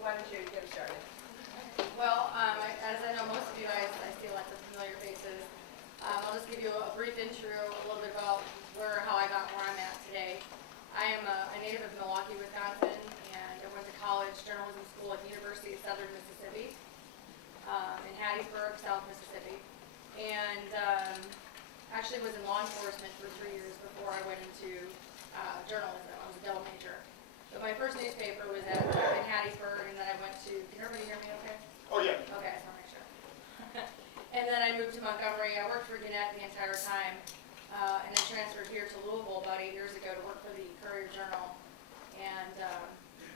why don't you get started? Well, as I know most of you guys, I see lots of familiar faces. I'll just give you a brief intro, a little bit about how I got where I'm at today. I am a native of Milwaukee, Wisconsin, and I went to college journalism school at the University of Southern Mississippi in Hattiesburg, South Mississippi, and actually was in law enforcement for 3 years before I went into journalism. I was a double major. But my first newspaper was in Hattiesburg, and then I went to, can everybody hear me okay? Oh, yeah. Okay, I just want to make sure. And then I moved to Montgomery. I worked for Gannett the entire time, and then transferred here to Louisville about 8 years ago to work for the Courier-Journal. And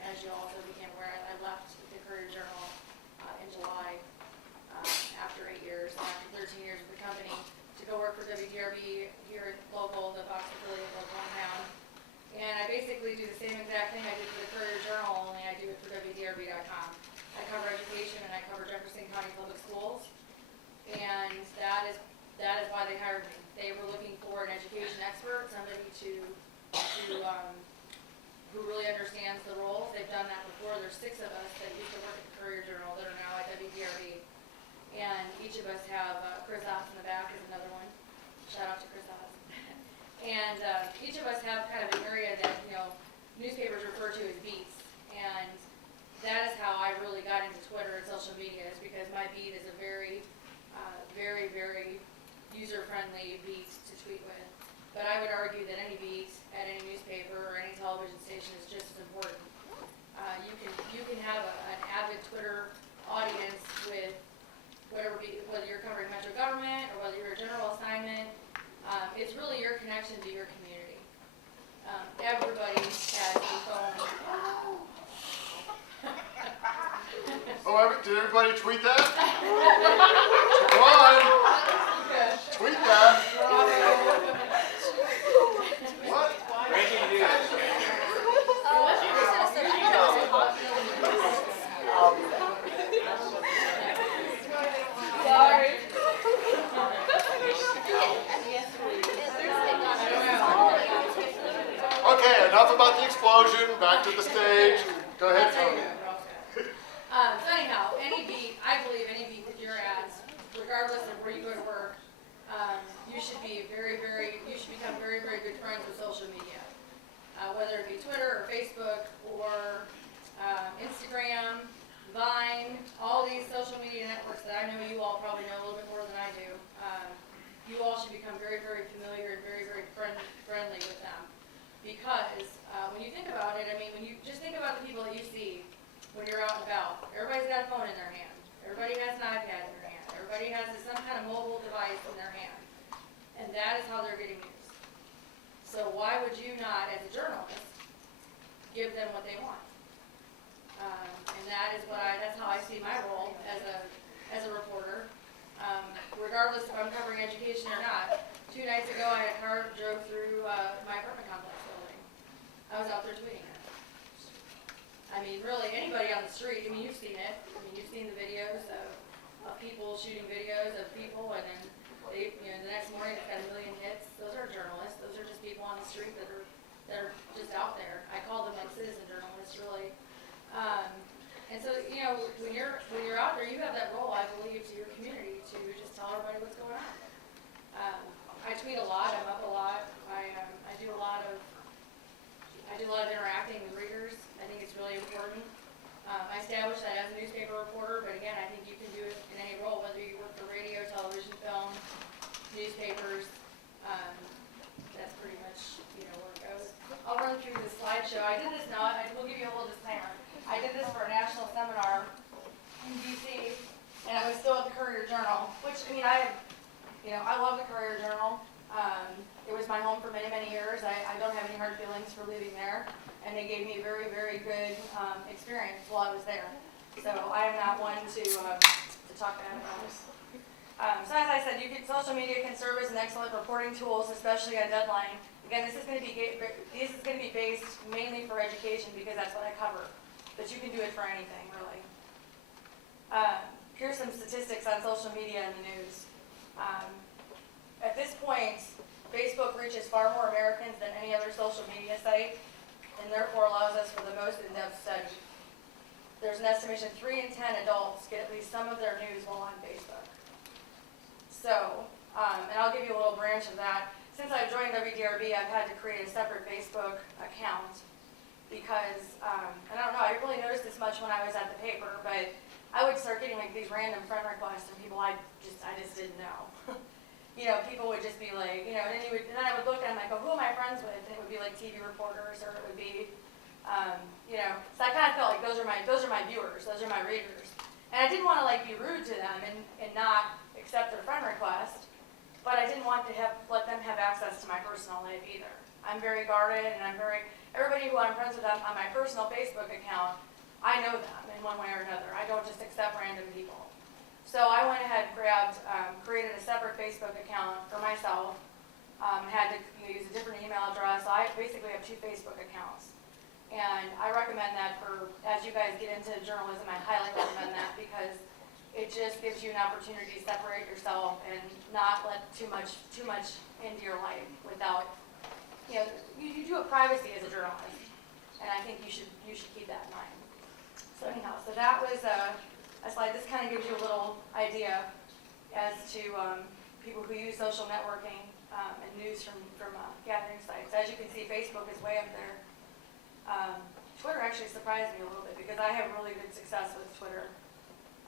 as you also became aware, I left the Courier-Journal in July after 8 years, and after 13 years with the company, to go work for WDRB here in local, the Fox affiliate local in town. And I basically do the same exact thing I did for the Courier-Journal, only I do it for WDRB.com. I cover education and I cover Jefferson County Public Schools, and that is why they hired me. They were looking for an education expert, somebody who really understands the roles. They've done that before. There's 6 of us that used to work at the Courier-Journal that are now at WDRB, and each of us have Chris Ops in the back is another one. Shout out to Chris Ops. And each of us have kind of an area that, newspapers refer to as beats. And that is how I really got into Twitter and social media, is because my beat is a very, very user-friendly beat to tweet with. But I would argue that any beat at any newspaper or any television station is just as important. You can have an avid Twitter audience with whether you're covering metro government or whether you're a general assignment. It's really your connection to your community. Everybody has a phone. Oh, did everybody tweet that? Come on. Tweet that. What? Breaking news. Sorry. Okay, enough about the explosion. Back to the stage. Go ahead, Tony. So anyhow, any beat, I believe any beat that you're at, regardless of where you go to work, you should become very good friends with social media. Whether it be Twitter or Facebook or Instagram, Vine, all these social media networks that I know you all probably know a little bit more than I do. You all should become very familiar and very friendly with them. Because when you think about it, when you just think about the people that you see when you're out and about, everybody's got a phone in their hand. Everybody has an iPad in their hand. Everybody has some kind of mobile device in their hand. And that is how they're getting news. So why would you not, as a journalist, give them what they want? And that's how I see my role as a reporter. Regardless if I'm covering education or not. 2 nights ago, I had a car drove through my apartment complex building. I was out there tweeting it. Really, anybody on the street, you've seen it. You've seen the videos of people shooting videos of people, and then the next morning it's got 1 million hits. Those are journalists. Those are just people on the street that are just out there. I call them like citizen journalists, really. And so, when you're out there, you have that role, I believe, to your community to just tell everybody what's going on. I tweet a lot. I'm up a lot. I do a lot of interacting with readers. I think it's really important. I established that as a newspaper reporter, but again, I think you can do it in any role, whether you work for radio, television, film, newspapers. That's pretty much where it goes. I'll run through this slideshow. I did this now. I will give you a little disclaimer. I did this for a national seminar in DC, and I was still at the Courier-Journal, which I love the Courier-Journal. It was my home for many years. I don't have any hard feelings for leaving there, and they gave me a very good experience while I was there. So I am not one to talk bad about this. So as I said, social media can serve as an excellent reporting tool, especially at deadline. Again, this is going to be based mainly for education because that's what I cover. But you can do it for anything, really. Here's some statistics on social media and the news. At this point, Facebook reaches far more Americans than any other social media site, and therefore allows us for the most in-depth study. there's an estimation 3 in 10 adults get at least some of their news while on Facebook. So, and I'll give you a little branch of that. Since I've joined WDRB, I've had to create a separate Facebook account because, and I don't know, I didn't really notice this much when I was at the paper, but I would start getting like these random friend requests from people I just didn't know. You know, people would just be like, you know, and then I would look at them and I go, who am I friends with? And it would be like TV reporters, or it would be, you know, so I kind of felt like those are my viewers, those are my readers. And I didn't want to like be rude to them and not accept their friend request, but I didn't want to let them have access to my personal life either. I'm very guarded, and everybody who I'm friends with on my personal Facebook account, I know them in one way or another. I don't just accept random people. So I went ahead and created a separate Facebook account for myself. Had to use a different email address. So I basically have 2 Facebook accounts. And I recommend that as you guys get into journalism, I highly recommend that because it just gives you an opportunity to separate yourself and not let too much into your life without, you know, you do have privacy as a journalist. And I think you should keep that in mind. So anyhow, so that was a slide. This kind of gives you a little idea as to people who use social networking and news from gathering sites. As you can see, Facebook is way up there. Twitter actually surprised me a little bit because I have really good success with Twitter.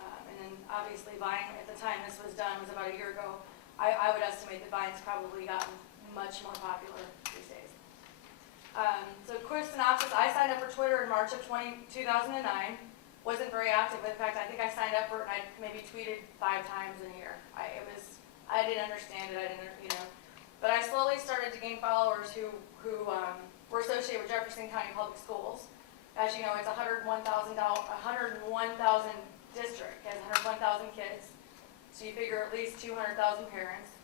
And then obviously Vine, at the time this was done, was about a year ago. I would estimate that Vine's probably gotten much more popular these days. So quick synopsis, I signed up for Twitter in March of 2009. Wasn't very active. In fact, I think I signed up for it and I maybe tweeted 5 times in a year. I didn't understand it. But I slowly started to gain followers who were associated with Jefferson County Public Schools. As you know, it's 101,000 district, has 101,000 kids. So you figure at least 200,000 parents,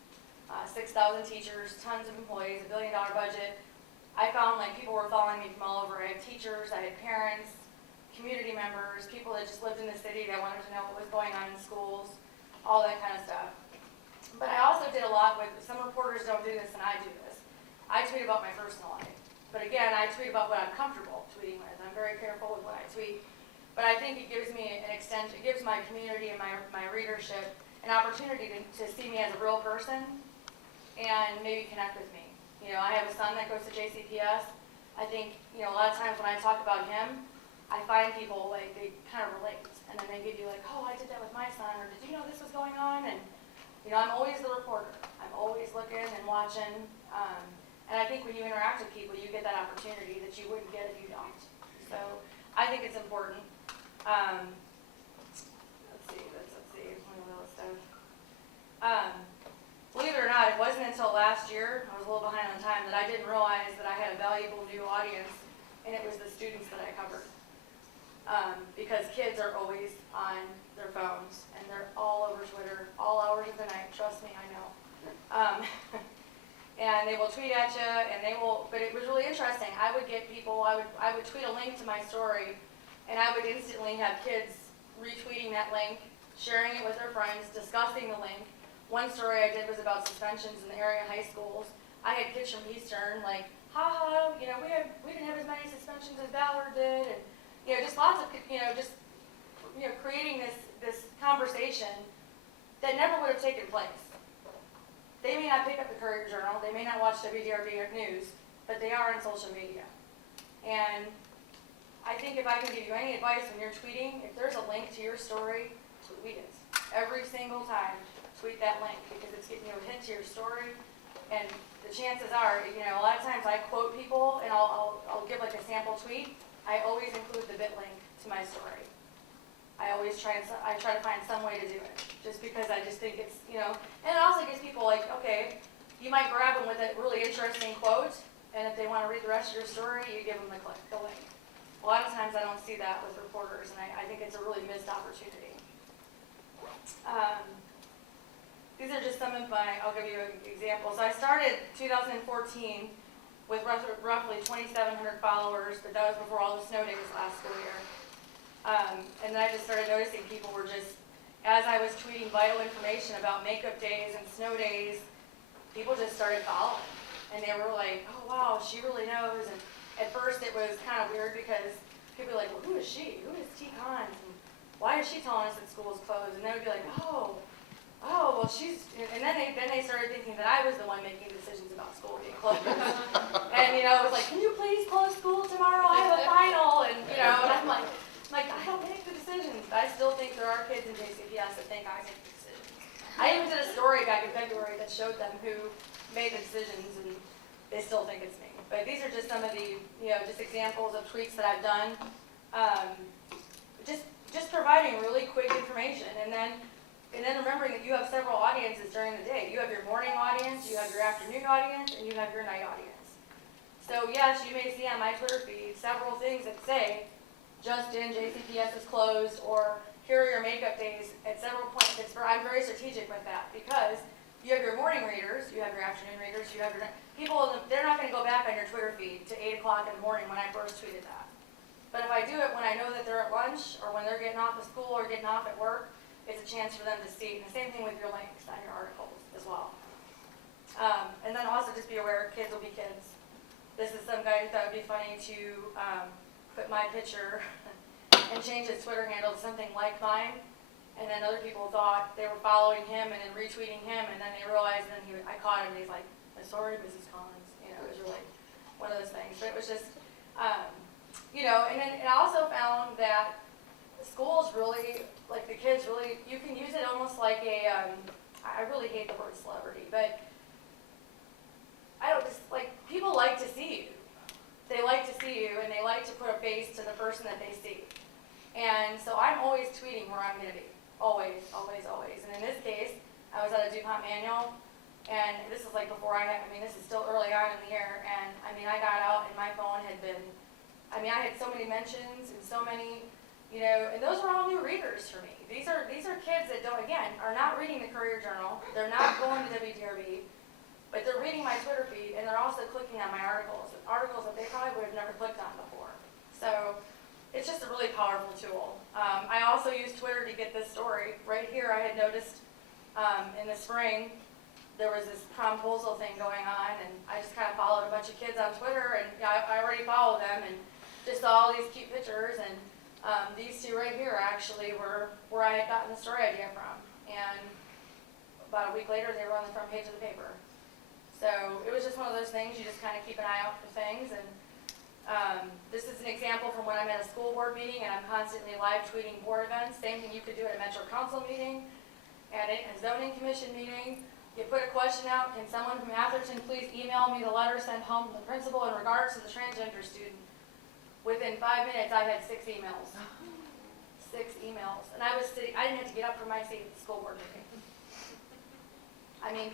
6,000 teachers, tons of employees, $1 billion budget. I found like people were following me from all over. I had teachers, I had parents, community members, people that just lived in the city that wanted to know what was going on in schools, all that kind of stuff. But I also did a lot with, some reporters don't do this and I do this. I tweet about my personal life. But again, I tweet about what I'm comfortable tweeting with. I'm very careful with what I tweet. But I think it gives me an extension, it gives my community and my readership an opportunity to see me as a real person and maybe connect with me. You know, I have a son that goes to JCPS. I think, you know, a lot of times when I talk about him, I find people, like, they kind of relate. And then they give you, like, oh, I did that with my son, or did you know this was going on? And, you know, I'm always the reporter. I'm always looking and watching. And I think when you interact with people, you get that opportunity that you wouldn't get if you don't. So I think it's important. Let's see. One of those stuff. Believe it or not, it wasn't until last year, I was a little behind on time, that I didn't realize that I had a valuable new audience, and it was the students that I covered. Because kids are always on their phones, and they're all over Twitter, all hours of the night. Trust me, I know. And they will tweet at you, and they will. But it was really interesting. I would get people. I would tweet a link to my story, and I would instantly have kids retweeting that link, sharing it with their friends, discussing the link. One story I did was about suspensions in the area high schools. I had kids from Eastern like, ha, you know, we didn't have as many suspensions as Ballard did, and you know, just lots of, creating this conversation that never would have taken place. They may not pick up the Courier-Journal, they may not watch WDRB News, but they are on social media. And I think if I can give you any advice when you're tweeting, if there's a link to your story, tweet it. Every single time, tweet that link because it's getting you a hint to your story. And the chances are, you know, a lot of times I quote people and I'll give like a sample tweet. I always include the bit link to my story. I try to find some way to do it, just because I just think it's, you know, and it also gives people like, okay, you might grab them with a really interesting quote, and if they want to read the rest of your story, you give them the link. A lot of times I don't see that with reporters, and I think it's a really missed opportunity. These are just some of I'll give you an example. So I started 2014 with roughly 2,700 followers, but that was before all the snow days last school year. And then I just started noticing people were just, as I was tweeting vital information about makeup days and snow days, people just started following. And they were like, oh wow, she really knows. And at first it was kind of weird because people were like, well, who is she? Who is T. Cons? why is she telling us that school is closed? And they would be like, oh, well she's, and then they started thinking that I was the one making decisions about school being closed. And, it was like, can you please close school tomorrow? I have a final. And, and I'm like, I don't make the decisions. But I still think there are kids in JCPS that think I make the decisions. I even did a story back in February that showed them who made the decisions, and they still think it's me. But these are just some of the, just examples of tweaks that I've done. Just providing really quick information, and then remembering that you have several audiences during the day. You have your morning audience, you have your afternoon audience, and you have your night audience. So yes, you may see on my Twitter feed several things that say, just in, JCPS is closed, or here are your makeup days at several points. I'm very strategic with that, because you have your morning readers, you have your afternoon readers, you have your people, they're not going to go back on your Twitter feed to 8 o'clock in the morning when I first tweeted that. But if I do it when I know that they're at lunch, or when they're getting off of school or getting off at work, it's a chance for them to see. And the same thing with your links on your articles as well. And then also just be aware, kids will be kids. This is some guy who thought it would be funny to put my picture and change his Twitter handle to something like mine. And then other people thought they were following him and then retweeting him, and then they realized, and then I caught him, and he's like, I'm sorry, Mrs. Collins. It was really one of those things. But it was just, and I also found that schools really, like the kids really, you can use it almost like I really hate the word celebrity, but people like to see you. They like to see you, and they like to put a face to the person that they see. And so I'm always tweeting where I'm going to be. Always, always, always. And in this case, I was at a DuPont manual, and this is like before this is still early on in the year, and I got out and my phone had been, I had so many mentions and so many, and those were all new readers for me. These are kids that are not reading the Courier Journal, they're not going to WDRB, but they're reading my Twitter feed, and they're also clicking on my articles that they probably would have never clicked on before. So it's just a really powerful tool. I also use Twitter to get this story. Right here, I had noticed in the spring, there was this promposal thing going on, and I just kind of followed a bunch of kids on Twitter, and I already follow them, and just saw all these cute pictures, and these two right here actually were where I had gotten the story idea from. And about a week later, they were on the front page of the paper. So it was just one of those things, you just kind of keep an eye out for things. And this is an example from when I'm at a school board meeting and I'm constantly live tweeting board events. Same thing you could do at a Metro Council meeting, at a zoning commission meeting. You put a question out, can someone from Atherton please email me the letter sent home from the principal in regards to the transgender student? Within 5 minutes, I had 6 emails. 6 emails. And I didn't have to get up from my seat at the school board meeting.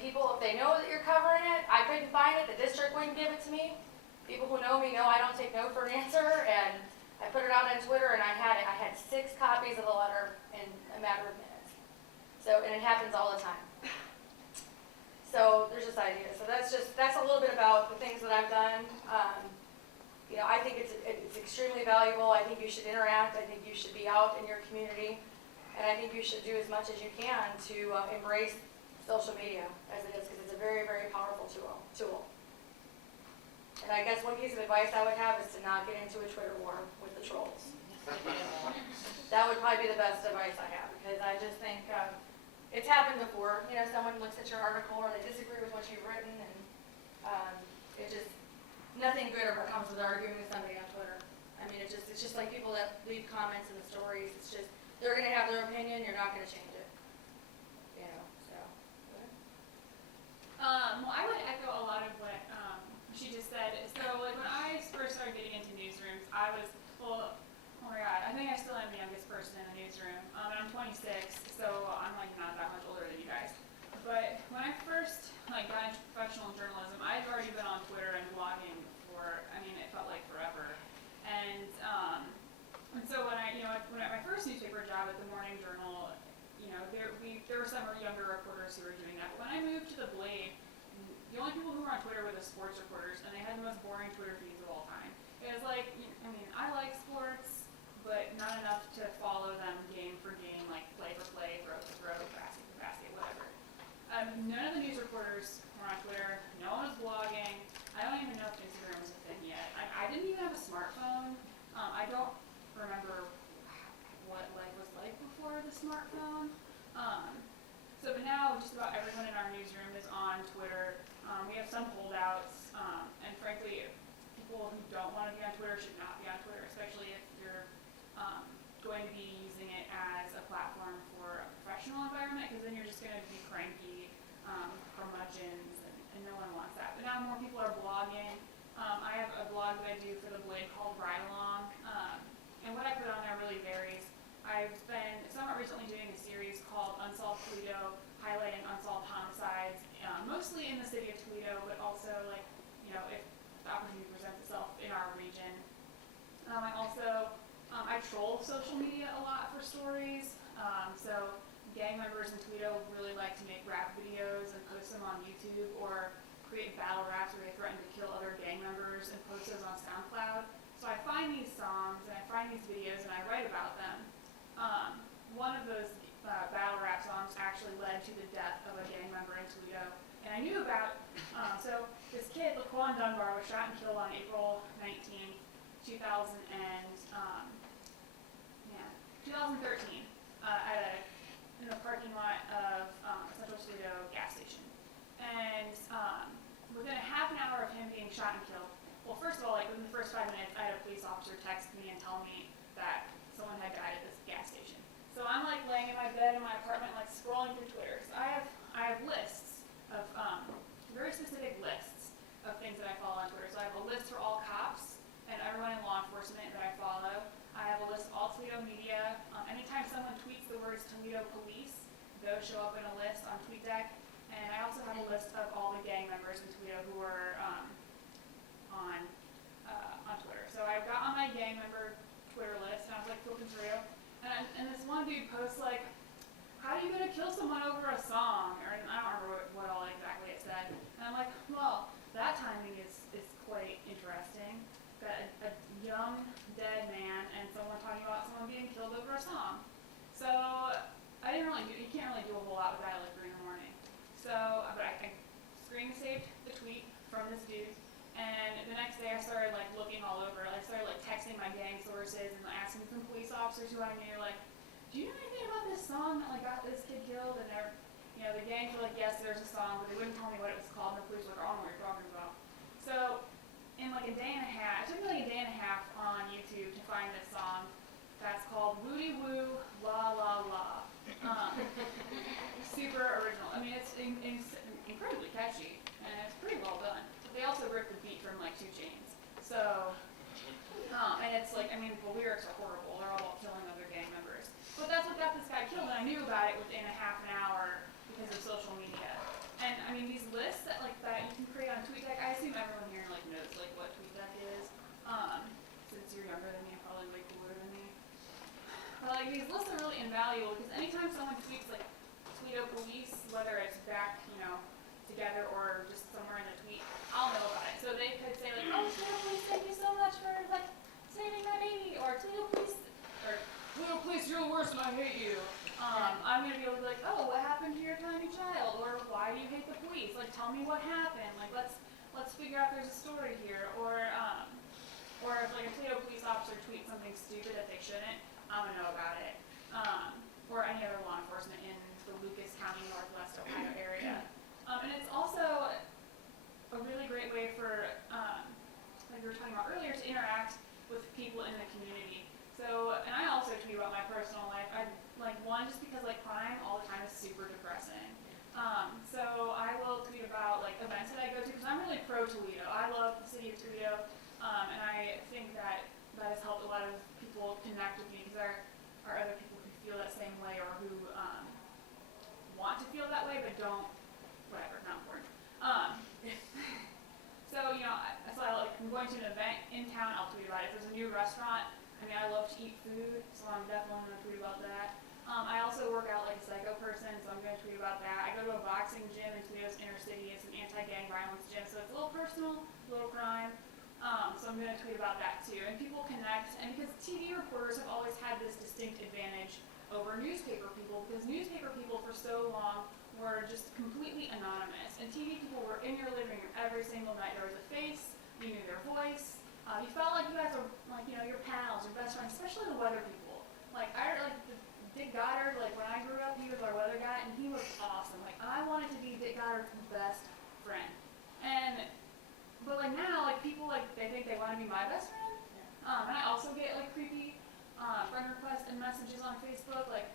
People, if they know that you're covering it, I couldn't find it, the district wouldn't give it to me. People who know me know I don't take no for an answer, and I put it out on Twitter, and I had 6 copies of the letter in a matter of minutes. So, and it happens all the time. So there's just ideas. So that's a little bit about the things that I've done. I think it's extremely valuable. I think you should interact. I think you should be out in your community, and I think you should do as much as you can to embrace social media as it is, because it's a very, very powerful tool. And I guess one piece of advice I would have is to not get into a Twitter war with the trolls. That would probably be the best advice I have, because I just think it's happened before. Someone looks at your article or they disagree with what you've written, and nothing good ever comes with arguing with somebody on Twitter. It's just like people that leave comments in the stories. It's just, they're going to have their opinion, you're not going to change it. Well, I would echo a lot of what she just said. So, when I first started getting into newsrooms, I was, oh my God, I think I still am the youngest person in the newsroom. And I'm 26, so I'm not that much older than you guys. But when I first got into professional journalism, I'd already been on Twitter and blogging for, it felt like forever. And so when when at my first newspaper job at the Morning Journal, there were some younger reporters who were doing that. But when I moved to the Blade, the only people who were on Twitter were the sports reporters, and they had the most boring Twitter feeds of all time. It was like, I like sports, but not enough to follow them game for game, like play for play, throw for throw, basket for basket, whatever. None of the news reporters were on Twitter. No one was blogging. I don't even know if Instagram was a thing yet. I didn't even have a smartphone. I don't remember what life was like before platform for a professional environment, because then you're just going to be cranky, curmudgeons, and no one wants that. But now more people are blogging. I have a blog that I do for the Blade called Ride Along, and what I put on there really varies. I've been somewhat recently doing a series called Unsolved Toledo, highlighting unsolved homicides, mostly in the city of Toledo, but also like, if the opportunity presents itself in our region. I troll social media a lot for stories. So gang members in Toledo really like to make rap videos and post them on YouTube, or create battle raps where they threaten to kill other gang members and post those on SoundCloud. So I find these songs and I find these videos and I write about them. One of those battle rap songs actually led to the death of a gang member in Toledo, and I knew about. So this kid, Laquan Dunbar, was shot and killed on April 19th, 2013, in the parking lot of Central Toledo gas station. And within a half an hour of him being shot and killed, well, first of all, like within the first 5 minutes, I had a police officer text me and tell me that someone had died at this gas station. So I'm like laying in my bed in my apartment, like scrolling through Twitter. So I have lists of very specific lists of things that I follow on Twitter. So I have a list for all cops and everyone in law enforcement that I follow. I have a list of all Toledo media. Anytime someone tweets the words Toledo Police, those show up in a list on TweetDeck. And I also have a list of all the gang members in Toledo who are on Twitter. So I got on my gang member Twitter list, and I was like flipping through, and this one dude posts like, "How are you gonna kill someone over a song?" Or I don't remember what all exactly it said. And I'm like, well, that timing is quite interesting. That a young dead man and someone talking about someone being killed over a song. So you can't really do a whole lot with that at like 3 in the morning. So, but I screen saved the tweet from this dude, and the next day I started like looking all over. I started like texting my gang sources and asking some police officers who I knew, like, do you know anything about this song that like got this kid killed? And they're, the gangs were like, yes, there's a song, but they wouldn't tell me what it was called. And the police were like, I don't know what you're talking about. So, in like a day and a half, it took me like a day and a half on YouTube to find this song. That's called Woody Woo La La La. Super original. I mean, it's incredibly catchy, and it's pretty well done. They also ripped the beat from like 2 Chainz. So, and it's like, I mean, the lyrics are horrible. They're all about killing other gang members. But that's what got this guy killed, and I knew about it within a half an hour because of social media. And I mean, these lists that you can create on TweetDeck, I assume everyone here like knows like what TweetDeck is. Since you're younger than me and probably way cooler than me. But like these lists are really invaluable because anytime someone tweets like Toledo Police, whether it's back, together or just somewhere in the tweet, I'll know about it. So they could say like, oh, Toledo Police, thank you so much for like saving my baby, or Toledo Police, you're the worst and I hate you. I'm gonna be able to be like, oh, what happened to your tiny child, or why do you hate the police? Like, tell me what happened. Like, let's figure out there's a story here. Or if like a Toledo police officer tweets something stupid that they shouldn't, I'm gonna know about it. Or any other law enforcement in the Lucas County, Northwest Ohio area. And it's also a really great way for, like we were talking about earlier, to interact with people in the community. So, and I also tweet about my personal life. One, just because like crime all the time is super depressing. So I will tweet about like events that I go to, because I'm really pro Toledo. I love the city of Toledo, and I think that has helped a lot of people connect with me, because there are other people who feel that same way, or who want to feel that way but don't. Whatever, not important. So I'm going to an event in town, I'll tweet about it. If there's a new restaurant, I love to eat food, so I'm definitely going to tweet about that. I also work out like a psycho person, so I'm going to tweet about that. I go to a boxing gym in Toledo's inner city. It's an anti-gang violence gym, so it's a little personal, a little crime. So I'm going to tweet about that too. And people connect, and because TV reporters have always had this distinct advantage over newspaper people, because newspaper people for so long were just completely anonymous, and TV people were in your living room every single night. There was a face, you knew their voice, you felt like you guys were like, your pals, your best friends, especially the weather people. Dick Goddard, like when I grew up, he was our weather guy, and he was awesome. Like, I wanted to be Dick Goddard's best friend. But like now, like people they think they want to be my best friend. And I also get like creepy friend requests and messages on Facebook, like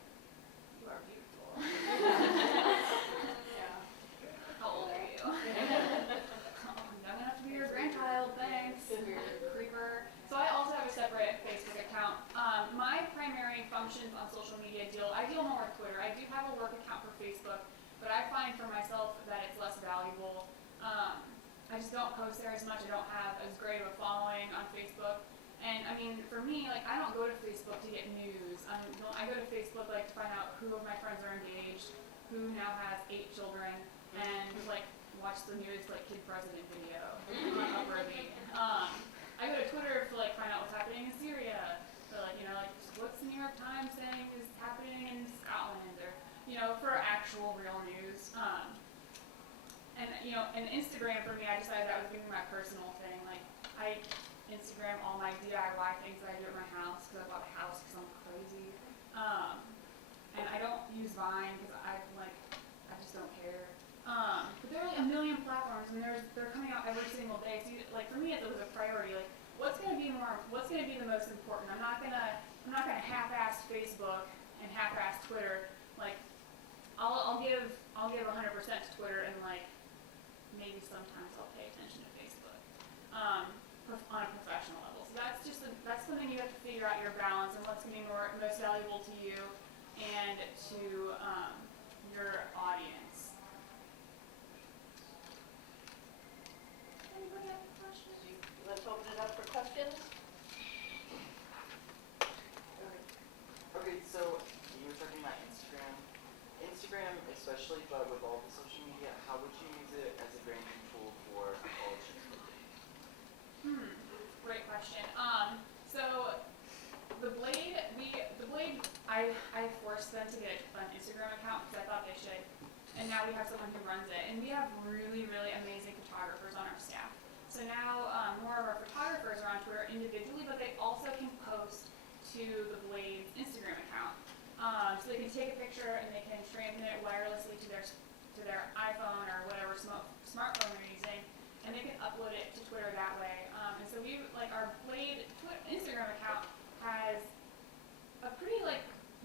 functions on social media I deal more with Twitter. I do have a work account for Facebook, but I find for myself that it's less valuable. I just don't post there as much. I don't have as great of a following on Facebook. And I mean, for me, like, I don't go to Facebook to get news. I go to Facebook like to find out who of my friends are engaged, who now has 8 children, and like watch the newest like kid president video on Upworthy. I go to Twitter to like find out what's happening in Syria, or like, you know, like what's the New York Times saying is happening in Scotland, or, you know, for actual real news. And you know, and Instagram for me, I decided that was gonna be my personal thing. Like, I Instagram all my DIY things that I do at my house because I bought a house because I'm crazy. And I don't use Vine because I just don't care. But there are like a million platforms, and they're coming out every single day. So like for me, it was a priority. Like, what's gonna be the most important? I'm not gonna half-ass Facebook and half-ass Twitter. Like, I'll give 100% to Twitter, and like maybe sometimes I'll pay attention to Facebook. On a professional level. So that's something you have to figure out your balance and what's going to be most valuable to you and to your audience. Anybody have a question? Let's open it up for questions. Okay, so you were talking about Instagram. Instagram especially, but with all the social media, how would you use it as a branding tool for a college student? Great question. So the Blade, I forced them to get an Instagram account because I thought they should, and now we have someone who runs it, and we have really, really amazing photographers on our staff. So now more of our photographers are on Twitter individually, but they also can post to the Blade's Instagram account. So they can take a picture and they can transmit it wirelessly to their iPhone or whatever smartphone they're using, and they can upload it to Twitter that way. And so our Blade Instagram account has a pretty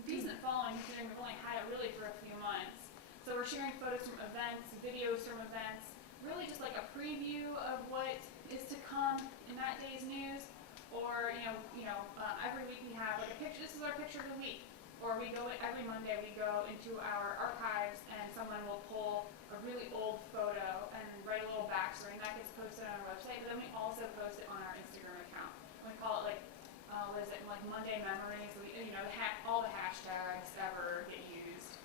decent following considering we've only had it really for a few months. So we're sharing photos from events, videos from events, really just like a preview of what is to come in that day's news. Or every week we have like a picture. This is our picture of the week. Or every Monday we go into our archives and someone will pull a really old photo and write a little backstory, and that gets posted on our website. But then we also post it on our Instagram account. We call it like Monday Memories. So all the hashtags ever get used.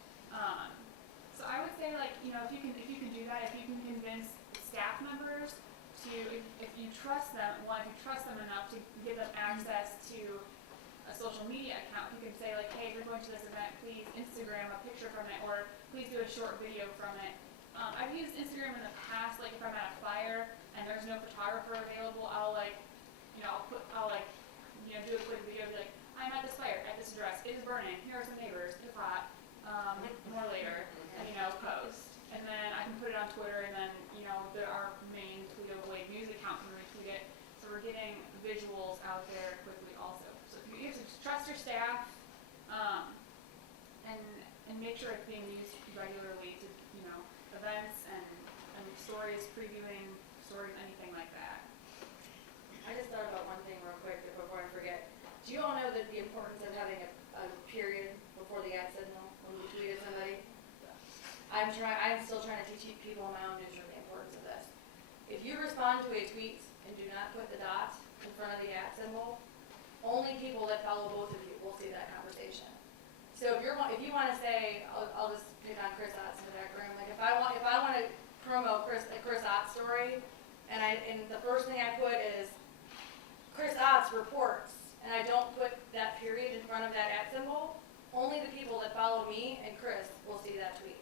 So I would say if you can do that, if you can convince staff members to, if you trust them enough to give them access to a social media account, you can say like, hey, if you're going to this event, please Instagram a picture from it, or please do a short video from it. I've used Instagram in the past, like if I'm at a fire and there's no photographer available, I'll do a quick video, be like, I'm at this fire, at this address, it is burning, here are some neighbors, it's hot, more later, and post. And then I can put it on Twitter, and then, our main Tweet of Blade News account can retweet it. So we're getting visuals out there quickly also. So you have to trust your staff, and make sure it's being used regularly to, events and stories, previewing stories, anything like that. I just thought about one thing real quick before I forget. Do you all know that the importance of having a period before the @ signal when you tweet at somebody? I'm still trying to teach people in my own newsroom the importance of this. If you respond to a tweet and do not put the dot in front of the @ symbol, only people that follow both of you will see that conversation. So if you want to say, I'll just pick on Chris Ott's in the back room. Like if I want to promote a Chris Ott story, and the first thing I put is Chris Ott's reports, and I don't put that period in front of that @ symbol, only the people that follow me and Chris will see that tweet.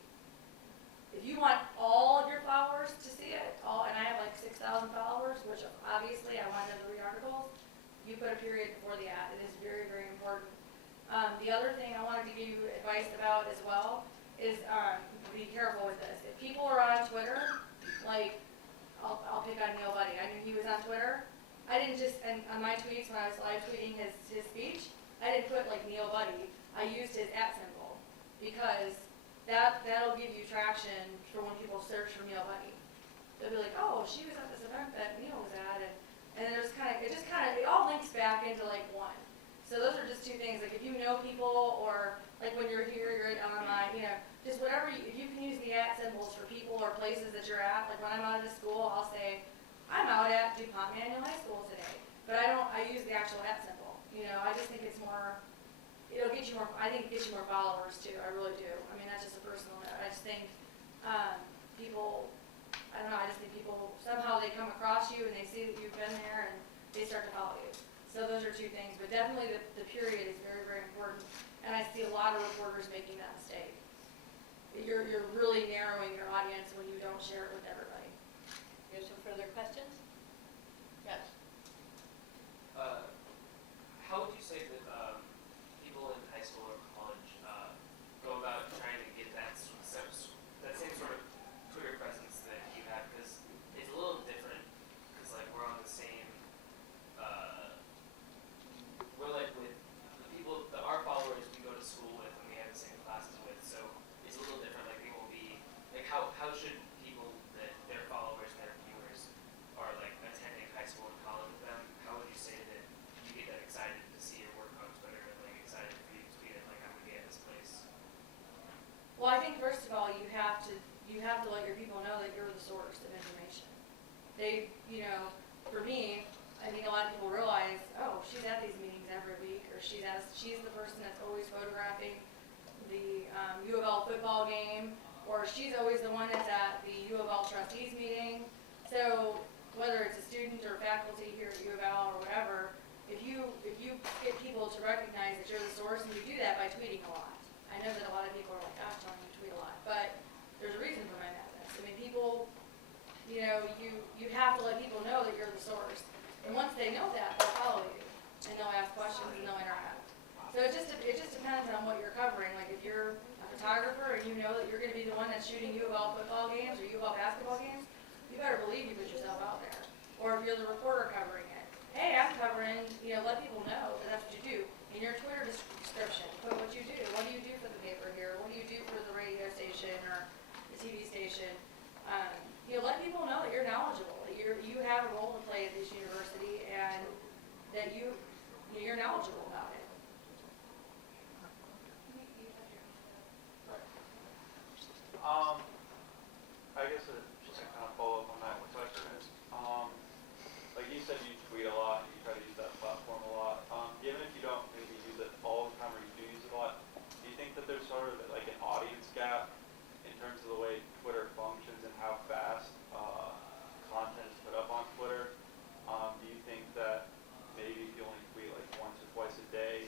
If you want all of your followers to see it, and I have like 6,000 followers, which obviously I want them to read articles, you put a period before the @ It is very, very important. The other thing I wanted to give you advice about as well is be careful with this. If people are on Twitter, like I'll pick on Neil Buddy. I knew he was on Twitter. I didn't just, and on my tweets when I was live tweeting his speech, I didn't put like Neil Buddy. I used his @ symbol because that'll give you traction for when people search for Neil Buddy. They'll be like, oh, she was at this event that Neil was at, and then it all links back into like one. So those are just two things, like if you know people, or like when you're here, you're at LMI, you know, just whatever, if you can use the @ symbols for people or places that you're at, like when I'm out at a school, I'll say, I'm out at DuPont Manual High School today, but I use the actual @ symbol, you know, I just think it's more, it'll get you more, I think it gets you more followers too, I really do. I mean, that's just a personal note, I just think, people, I don't know, I just think people, somehow they come across you and they see that you've been there and they start to follow you. So those are two things, but definitely the period is very, very important, and I see a lot of reporters making that mistake. You're really narrowing your audience when you don't share it with everybody. Here's some further questions? Yes. How would you say that people in high school or college go about trying to get that same sort of Twitter presence that you have? Because it's a little different. Because like we're on the same, we're like with the people that our followers we go to school with and we have the same classes with. So it's a little different. Like they won't be like how should people that their followers and their viewers are like attending high school and college with them? How would you say that you get them excited to see your work on Twitter and like excited for you to tweet it like I'm gonna be at this place? Well, I think first of all, you have to let your people know that you're the source of information. They, you know, for me, I think a lot of people realize, oh, she's at these meetings every week, or she's the person that's always photographing the U of L football game, or she's always the one that's at the U of L trustees meeting. So whether it's a student or faculty here at U of L or whatever, if you get people to recognize that you're the source, and you do that by tweeting a lot. I know that a lot of people are like, gosh, Tony, you tweet a lot, but there's a reason for my madness. I mean, people, you know, you have to let people know that you're the source. And once they know that, they'll follow you, and they'll ask questions, and they'll interact. So it just depends on what you're covering. Like if you're a photographer and you know that you're going to be the one that's shooting U of L football games or U of L basketball games, you better believe you put yourself out there. Or if you're the reporter covering it, hey, I'm covering, you know, let people know that that's what you do. In your Twitter description, put what you do. What do you do for the paper here? What do you do for the radio station or the TV station? You know, let people know that you're knowledgeable, that you have a role to play at this university, and that you're knowledgeable about it. I guess just to kind of follow up on that question is, like you said, you tweet a lot, and you try to use that platform a lot. Even if you don't maybe use it all the time, or you do use it a lot, do you think that there's sort of like an audience gap in terms of the way Twitter functions and how fast content is put up on Twitter? Do you think that maybe if you only tweet like once or twice a day,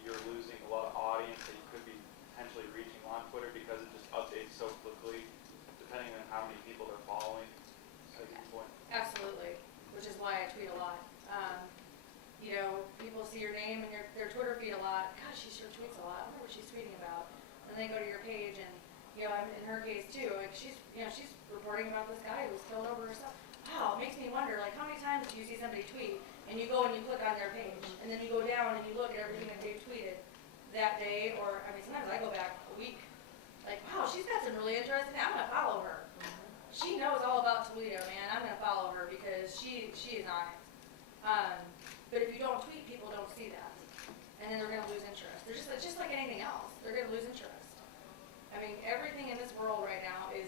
you're losing a lot of audience that you could be potentially reaching on Twitter because it just updates so quickly, depending on how many people they're following? At this point. Absolutely, which is why I tweet a lot. You know, people see your name and their Twitter feed a lot. Gosh, she sure tweets a lot. I wonder what she's tweeting about. And they go to your page, and you know, in her case too, like she's reporting about this guy who was killed over herself. Wow, it makes me wonder, like how many times do you see somebody tweet and you go and you click on their page, and then you go down and you look at everything that they've tweeted that day, or I mean, sometimes I go back a week. Like, wow, she's got some really interesting. I'm gonna follow her. She knows all about Toledo, man. I'm gonna follow her because she is on it. But if you don't tweet, people don't see that, and then they're gonna lose interest. It's just like anything else. They're gonna lose interest. I mean, everything in this world right now is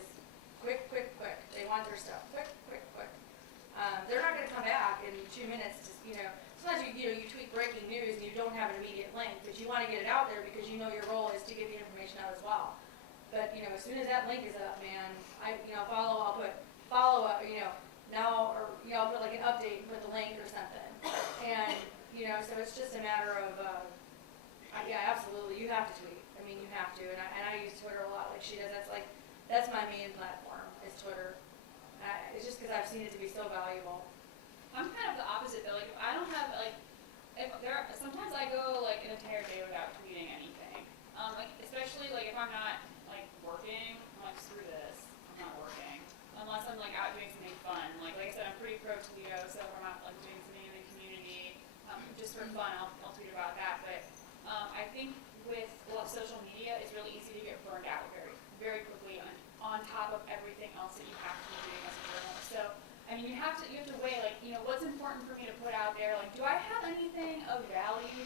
quick, quick, quick. They want their stuff quick, quick, quick. They're not gonna come back in 2 minutes. You know, sometimes you tweet breaking news and you don't have an immediate link, but you want to get it out there because you know your role is to get the information out as well. But you know, as soon as that link is up, man, I'll put follow up, now, or I'll put like an update and put the link or something. And so it's just a matter of yeah, absolutely, you have to tweet. I mean, you have to, and I use Twitter a lot like she does. That's my main platform is Twitter. It's just because I've seen it to be so valuable. I'm kind of the opposite though. Like if I don't have sometimes I go like an entire day without tweeting anything. Like especially like if I'm not like working, I'm like screw this, I'm not working. Unless I'm like out doing something fun. Like I said, I'm pretty pro Toledo, so if I'm out like doing something in the community, just for fun, I'll tweet about that. But I think with a lot of social media, it's really easy to get burned out very, very quickly on top of everything else that you have to be doing as a journalist. So I mean, you have to weigh like, what's important for me to put out there? Like, do I have anything of value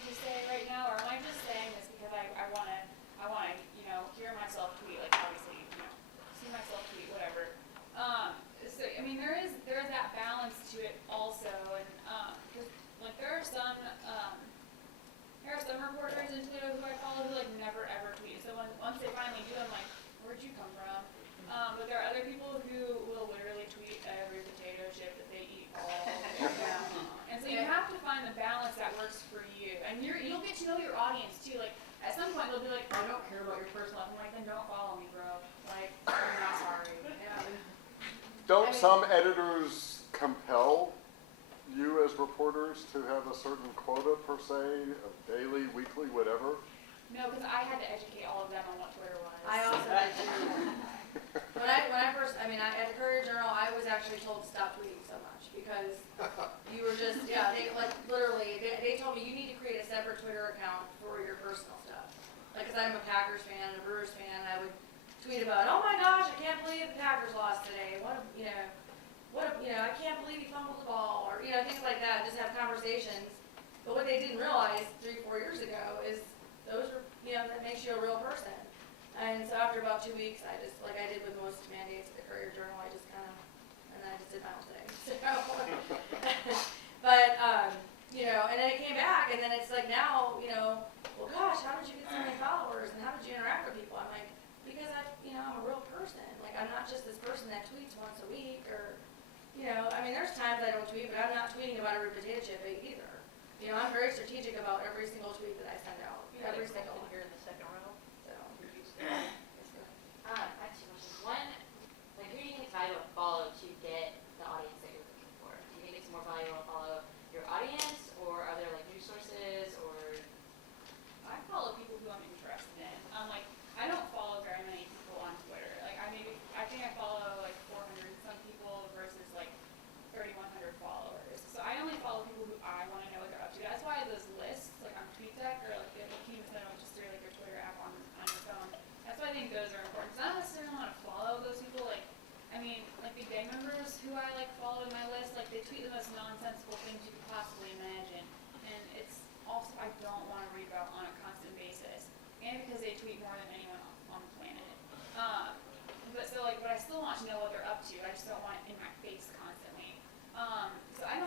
and you'll get to know your audience too. Like at some point they'll be like, I don't care about your personal life. I'm like, then don't follow me, bro. Like I'm not sorry. Yeah. Don't some editors compel you as reporters to have a certain quota per se, of daily, weekly, whatever? No, because I had to educate all of them on what Twitter was. I also did too. When I first, at the Courier Journal, I was actually told to stop tweeting so much because you were just, they like literally, they told me you need to create a separate Twitter account for your personal stuff. Like, cause I'm a Packers fan, a Brewers fan, I would tweet about, oh my gosh, I can't believe the Packers lost today. I can't believe he fumbled the ball, or, things like that, just have conversations. But what they didn't realize 3-4 years ago is those are, that makes you a real person. And so after about 2 weeks, I just, like I did with most mandates at the Courier Journal, I just kind of, and then I just did my own thing. But, and then it came back, and then it's like now, well gosh, how did you get so many followers, and how did you interact with people? I'm like, because I'm a real person. Like, I'm not just this person that tweets once a week, or, there's times I don't tweet, but I'm not tweeting about every potato chip either. I'm very strategic about every single tweet that I send out. You had a Every single question one. here in the second row. So. I have two questions. One, like, who do you think it's valuable to follow to get the audience that you're looking for? Do you think it's more valuable to follow your audience, or are there like news sources, or? I follow people who I'm interested in. Like, I don't follow very many people on Twitter. Like, I think I follow like 400 and some people versus like 3,100 followers. So I only follow people who I want to know what they're up to. That's why those lists, like on TweetDeck, or like the Kingdom Cinema, just through like your Twitter app on your phone. That's why I think those are important. Because I don't necessarily want to follow those people. Like the gang members who I like follow in my list, like they tweet the most nonsensical things you could possibly imagine. And it's also, I don't want to read about on a constant basis. And because they tweet more than anyone on the planet. But I still want to know what they're up to. I just don't want it in my face constantly. But I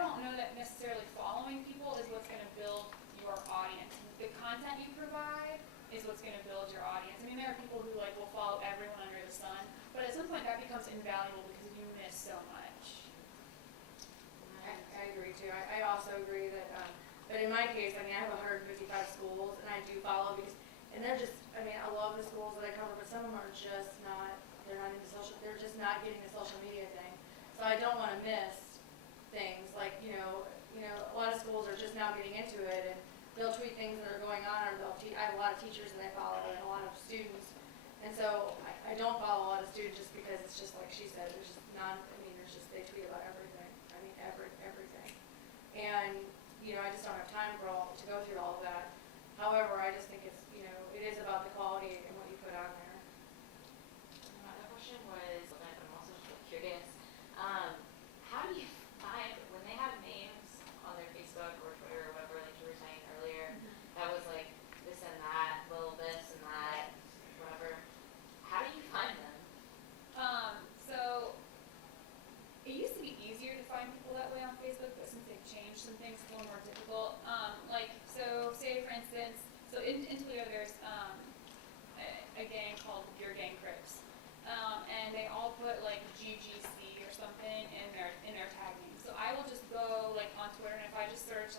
don't know that necessarily following people is what's going to build your audience. The content you provide is what's going to build your audience. There are people who will follow everyone under the sun, but at some point that becomes invaluable because you miss so much. I agree too. I also agree that, but in my case, I have 155 schools, and I do follow because, and they're just, I love the schools that I cover, but some of them are just not, they're just not getting the social media thing. So I don't want to miss things like, a lot of schools are just now getting into it, and they'll tweet things that are going on, or I have a lot of teachers that I follow and a lot of students. And so I don't follow a lot of students just because it's just like she said, there's just they tweet about everything. Everything. And, I just don't have time to go through all of that. However, I just think it's, it is about the quality and what you put on there. My other question was, I'm also just curious, how do you find, when they have names on their Facebook or Twitter or whatever, like you were saying earlier, that was like this and that, little this and that, whatever, how do you find them? So it used to be easier to find people that way on Facebook, but since they've changed some things, it's a little more difficult. So say for instance, in Toledo there's a gang called Your Gang Crips, and they all put like GGC or something in their tag name. So I will just go on Twitter, and if I just search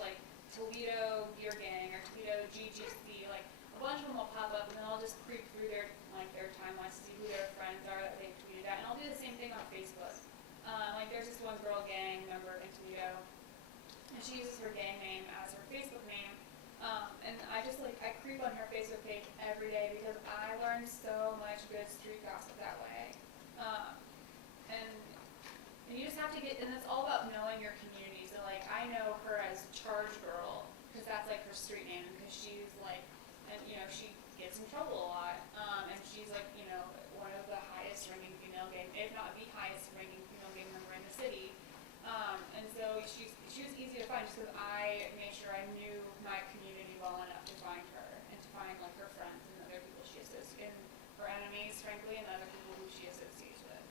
Toledo Gear Gang or Toledo GGC, a bunch of them will pop up, and then I'll just creep through their timelines to see who their friends are that they've tweeted at, and I'll do the same thing on Facebook. There's this one girl gang member in Toledo, and she uses her gang name as her Facebook name, and I just I creep on her Facebook page every day because I learned so much good street gossip that way, and you just have to and it's all about knowing your community. So I know her as Charge Girl because that's her street name, because she's she gets in trouble a lot, and she's one of the highest ranking female gang, if not the highest ranking female gang member in the city, and so she was easy to find just because I made sure I knew my community well enough to find her and to find her friends and other people she associates, and her enemies, frankly, and other people who she associates with.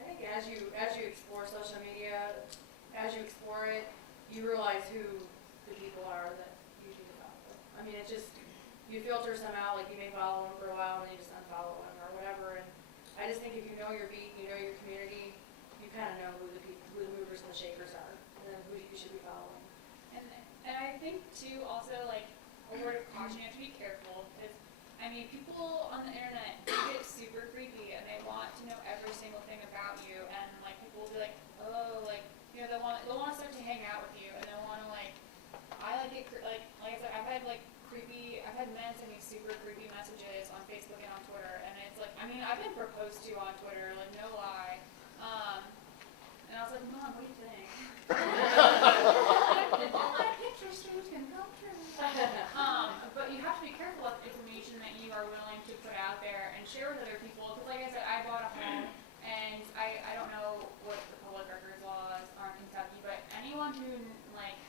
I think as you explore social media, as you explore it, you realize who the people are that you need to follow. It's just, you filter some out, you may follow them for a while and then you just unfollow them or whatever. And I just think if you know your beat, you know your community, you kind of know who the movers and the shakers are, and then who you should be following. And And I think too, also like a word of caution, you have to be careful because I mean, people on the internet they get super creepy and they want to know every single thing about you, and like people will be like, oh, like you know, they'll want to start to hang out with you, and they'll want to like, I like it like I said, I've had men send me super creepy messages on Facebook and on Twitter, and it's like, I mean, I've been proposed to on Twitter, like no lie, and I was like, Mom, what do you think? All my pictures can come true. But you have to be careful with information that you are willing to put out there and share with other people. Because like I said, I bought a home, and I don't know what the public records laws are in Kentucky, but anyone who like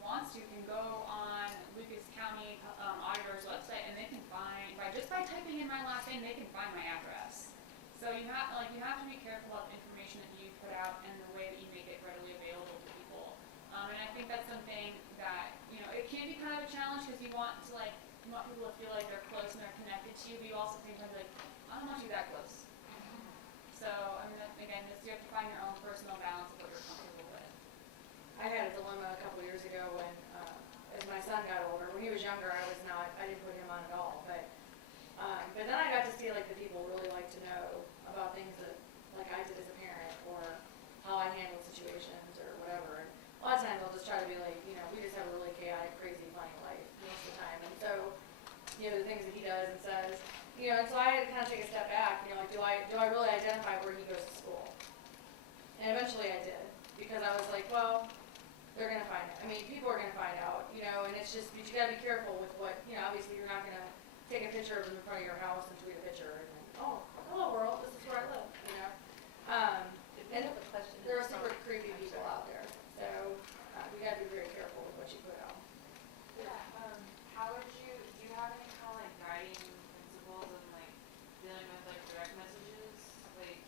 wants to can go on Lucas County auditor's website and they can find by typing in my last name, they can find my address. So you have to be careful about the information that you put out and the way that you make it readily available to people. And I think that's something that, you know, it can be kind of a challenge because you want people to feel like they're close and they're connected to you, but you also think like, I don't want you that close. So, I mean, again, you have to find your own personal balance of what you're comfortable with. I had a dilemma a couple years ago when, as my son got older, when he was younger, I didn't put him on at all, but then I got to see like the people really like to know about things that like I did as a parent or how I handled situations or whatever. And a lot of times I'll just try to be like, you know, we just have a really chaotic, crazy, funny life most of the time. And so, you know, the things that he does and says, you know, and so I had to kind of take a step back, you know, like do I really identify where he goes to school? And eventually I did, because I was like, well, they're gonna find it. I mean, people are gonna find out, you know, and it's just, but you gotta be careful with what, you know, obviously you're not gonna take a picture of them in front of your house and tweet a picture and then, oh, hello world, this is where I live, you know. Did we And have a question? there are super creepy people out there, so we gotta be very careful with what you put out. Yeah, how do you have any kind of like guiding principles in like dealing with like direct messages? Like,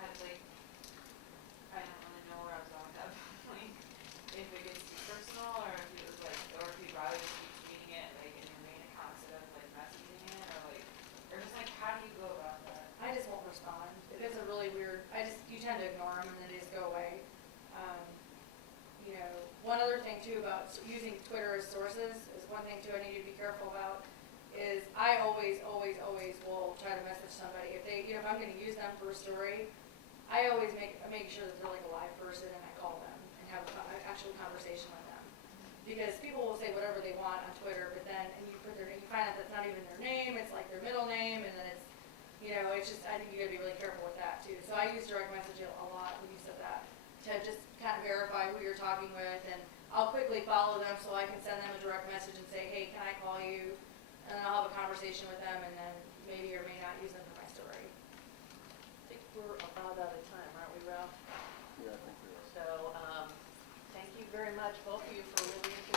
I don't really know where I was going with that, but like, if it gets too personal or if it was like, or if you'd rather just be tweeting it like in your main account instead of like messaging it or just like, how do you go about that? I just won't respond. If it's a really weird, you tend to ignore them and then they just go away. You know, one other thing too about using Twitter as sources is one thing too I need to be careful about is I always will try to message somebody. If they, you know, if I'm going to use them for a story, I always make sure that they're like a live person and I call them and have an actual conversation with them. Because people will say whatever they want on Twitter, but then and you find out that's not even their name, it's like their middle name, and then it's, you know, it's just, I think you gotta be really careful with that too. So I use direct messaging a lot when you said that, to just kind of verify who you're talking with, and I'll quickly follow them so I can send them a direct message and say, hey, can I call you? And then I'll have a conversation with them, and then maybe or may not use them for my story. I think we're about out of time, aren't we, Ralph? Yeah, I think we are. So, thank you very much, both of you, for really